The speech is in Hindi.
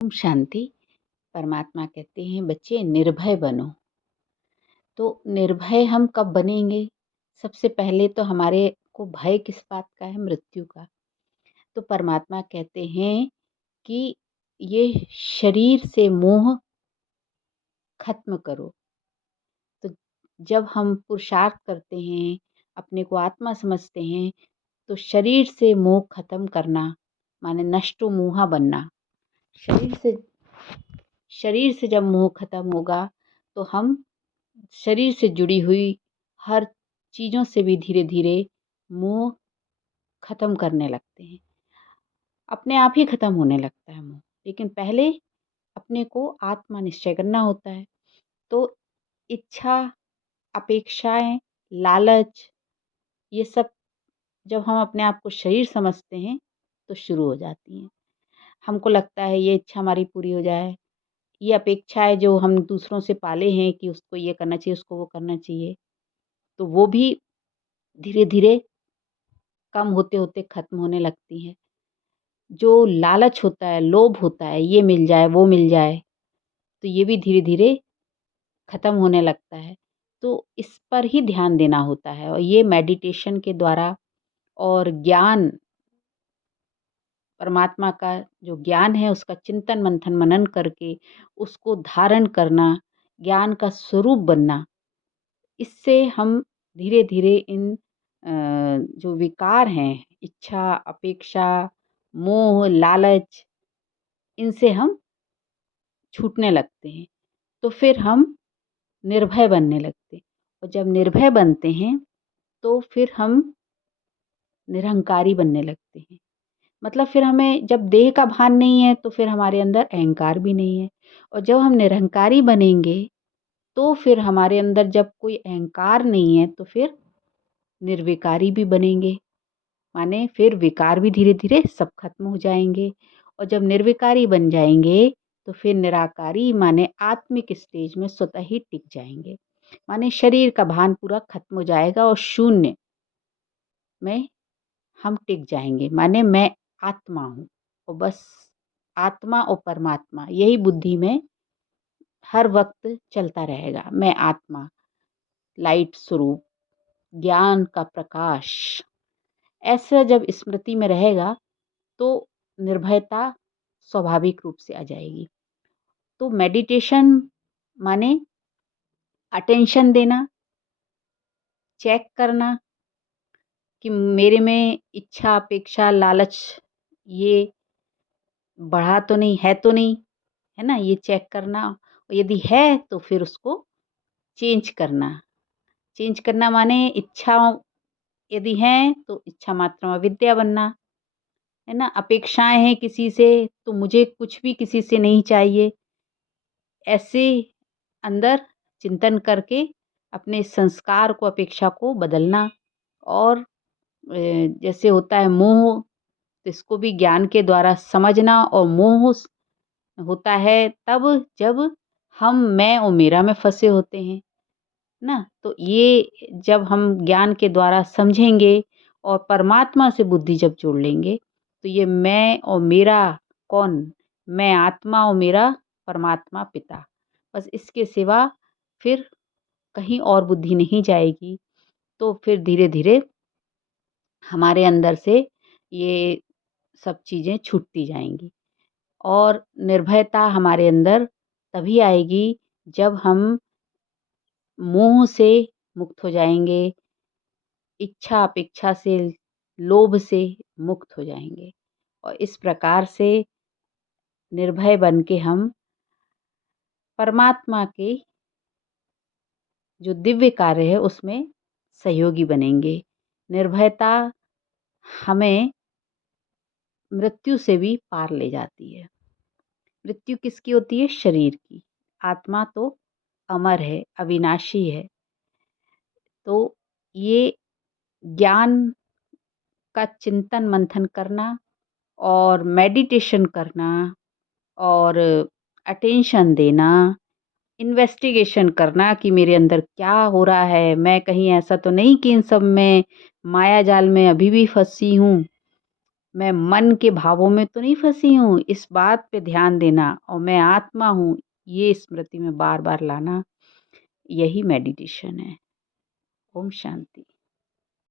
ओम शांति। परमात्मा कहते हैं बच्चे निर्भय बनो। तो निर्भय हम कब बनेंगे? सबसे पहले तो हमारे को भय किस बात का है? मृत्यु का। तो परमात्मा कहते हैं कि ये शरीर से मोह खत्म करो। तो जब हम पुरुषार्थ करते हैं, अपने को आत्मा समझते हैं, तो शरीर से मोह खत्म करना माने नष्टो मोहा बनना। शरीर से जब मोह खत्म होगा तो हम शरीर से जुड़ी हुई हर चीज़ों से भी धीरे धीरे मोह खत्म करने लगते हैं। अपने आप ही खत्म होने लगता है मोह, लेकिन पहले अपने को आत्मा निश्चय करना होता है। तो इच्छा, अपेक्षाएं, लालच, ये सब जब हम अपने आप को शरीर समझते हैं तो शुरू हो जाती हैं। हमको लगता है ये इच्छा हमारी पूरी हो जाए, ये अपेक्षा है जो हम दूसरों से पाले हैं कि उसको ये करना चाहिए, उसको वो करना चाहिए, तो वो भी धीरे धीरे कम होते होते खत्म होने लगती है। जो लालच होता है, लोभ होता है, ये मिल जाए, वो मिल जाए, तो ये भी धीरे धीरे खत्म होने लगता है। तो इस पर ही ध्यान देना होता है, और ये मेडिटेशन के द्वारा और ज्ञान, परमात्मा का जो ज्ञान है उसका चिंतन मंथन मनन करके उसको धारण करना, ज्ञान का स्वरूप बनना, इससे हम धीरे धीरे इन जो विकार हैं, इच्छा, अपेक्षा, मोह, लालच, इनसे हम छूटने लगते हैं। तो फिर हम निर्भय बनने लगते हैं, और जब निर्भय बनते हैं तो फिर हम निरहंकारी बनने लगते हैं। मतलब फिर हमें जब देह का भान नहीं है तो फिर हमारे अंदर अहंकार भी नहीं है, और जब हम निरहंकारी बनेंगे तो फिर हमारे अंदर जब कोई अहंकार नहीं है तो फिर निर्विकारी भी बनेंगे। माने फिर विकार भी धीरे धीरे सब खत्म हो जाएंगे, और जब निर्विकारी बन जाएंगे तो फिर निराकारी माने आत्मिक स्टेज में स्वतः ही टिक जाएंगे। माने शरीर का भान पूरा खत्म हो जाएगा और शून्य में हम टिक जाएंगे। माने मैं आत्मा हूँ, और बस आत्मा और परमात्मा यही बुद्धि में हर वक्त चलता रहेगा। मैं आत्मा, लाइट स्वरूप, ज्ञान का प्रकाश, ऐसा जब स्मृति में रहेगा तो निर्भयता स्वाभाविक रूप से आ जाएगी। तो मेडिटेशन माने अटेंशन देना, चेक करना कि मेरे में इच्छा, अपेक्षा, लालच ये बढ़ा तो नहीं, है तो नहीं, है ना? ये चेक करना, और यदि है तो फिर उसको चेंज करना। चेंज करना माने इच्छाओं यदि हैं तो इच्छा मात्रा अविद्या बनना, है ना? अपेक्षाएँ हैं किसी से तो मुझे कुछ भी किसी से नहीं चाहिए। ऐसे अंदर चिंतन करके अपने संस्कार को, अपेक्षा को बदलना, और जैसे होता है मोह, तो इसको भी ज्ञान के द्वारा समझना। और मोह होता है तब जब हम मैं और मेरा में फंसे होते हैं ना। तो ये जब हम ज्ञान के द्वारा समझेंगे और परमात्मा से बुद्धि जब जोड़ लेंगे तो ये मैं और मेरा कौन, मैं आत्मा और मेरा परमात्मा पिता, बस इसके सिवा फिर कहीं और बुद्धि नहीं जाएगी। तो फिर धीरे धीरे हमारे अंदर से ये सब चीज़ें छूटती जाएंगी, और निर्भयता हमारे अंदर तभी आएगी जब हम मोह से मुक्त हो जाएंगे, इच्छा अपेक्षा से, लोभ से मुक्त हो जाएंगे, और इस प्रकार से निर्भय बन के हम परमात्मा के जो दिव्य कार्य है उसमें सहयोगी बनेंगे। निर्भयता हमें मृत्यु से भी पार ले जाती है। मृत्यु किसकी होती है? शरीर की। आत्मा तो अमर है, अविनाशी है। तो ये ज्ञान का चिंतन मंथन करना, और मेडिटेशन करना, और अटेंशन देना, इन्वेस्टिगेशन करना कि मेरे अंदर क्या हो रहा है, मैं कहीं ऐसा तो नहीं कि इन सब में माया जाल में अभी भी फंसी हूँ, मैं मन के भावों में तो नहीं फँसी हूँ, इस बात पे ध्यान देना और मैं आत्मा हूँ, ये स्मृति में बार-बार लाना, यही मेडिटेशन है। ओम शांति।